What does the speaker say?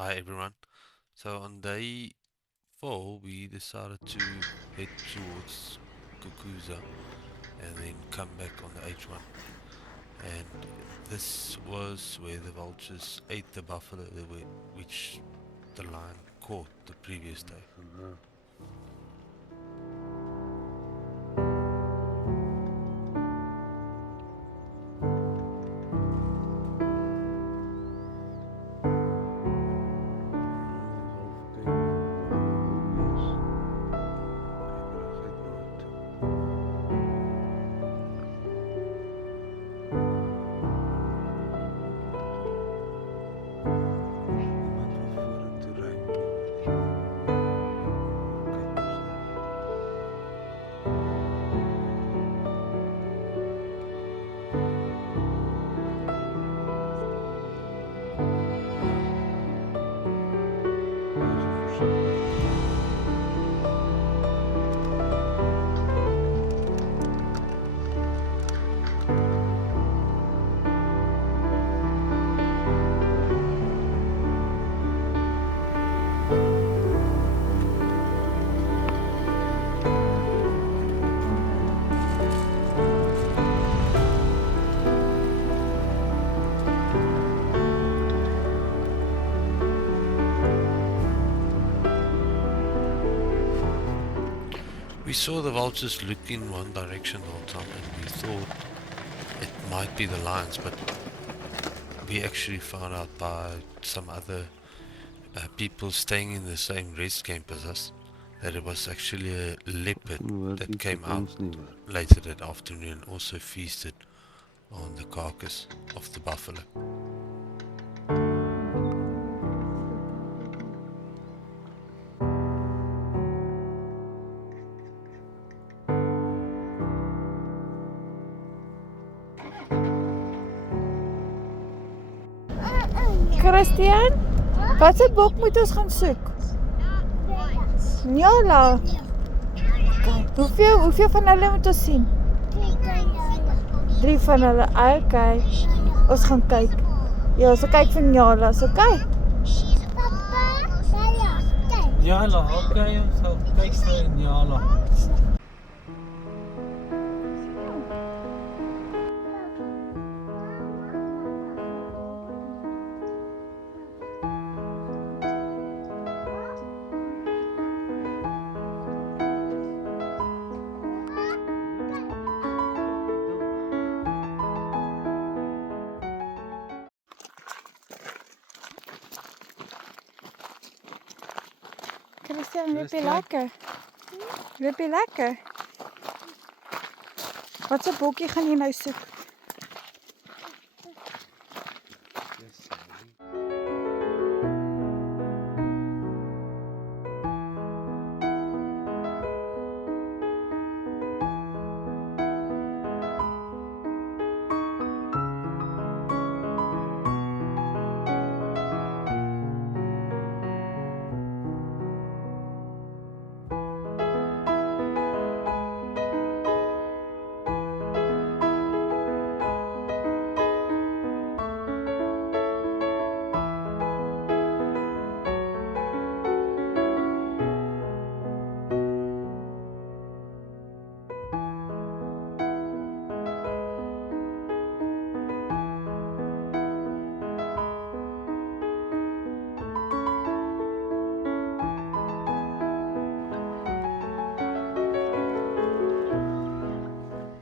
Hi everyone. So on day 4, we decided to head towards Kukuza and then come back on the H1. And this was where the vultures ate the buffalo which the lion caught the previous day. We saw the vultures look in one direction the whole time and we thought it might be the lions, but we actually found out by some other people staying in the same rest camp as us that it was actually a leopard that came out later that afternoon and also feasted on the carcass of the buffalo. Christian, watse boek moet ons gaan soek? Nyala. Okay. Hoeveel van hulle moet ons sien? 3 van hulle. Okay. Ons gaan kyk. Ja, so kyk vir Nyala, so kyk. Nyala, okay, ons sal kyk vir Nyala. Christian, loop jy lekker? Loop jy lekker? Watse boekie gaan jy nou soek?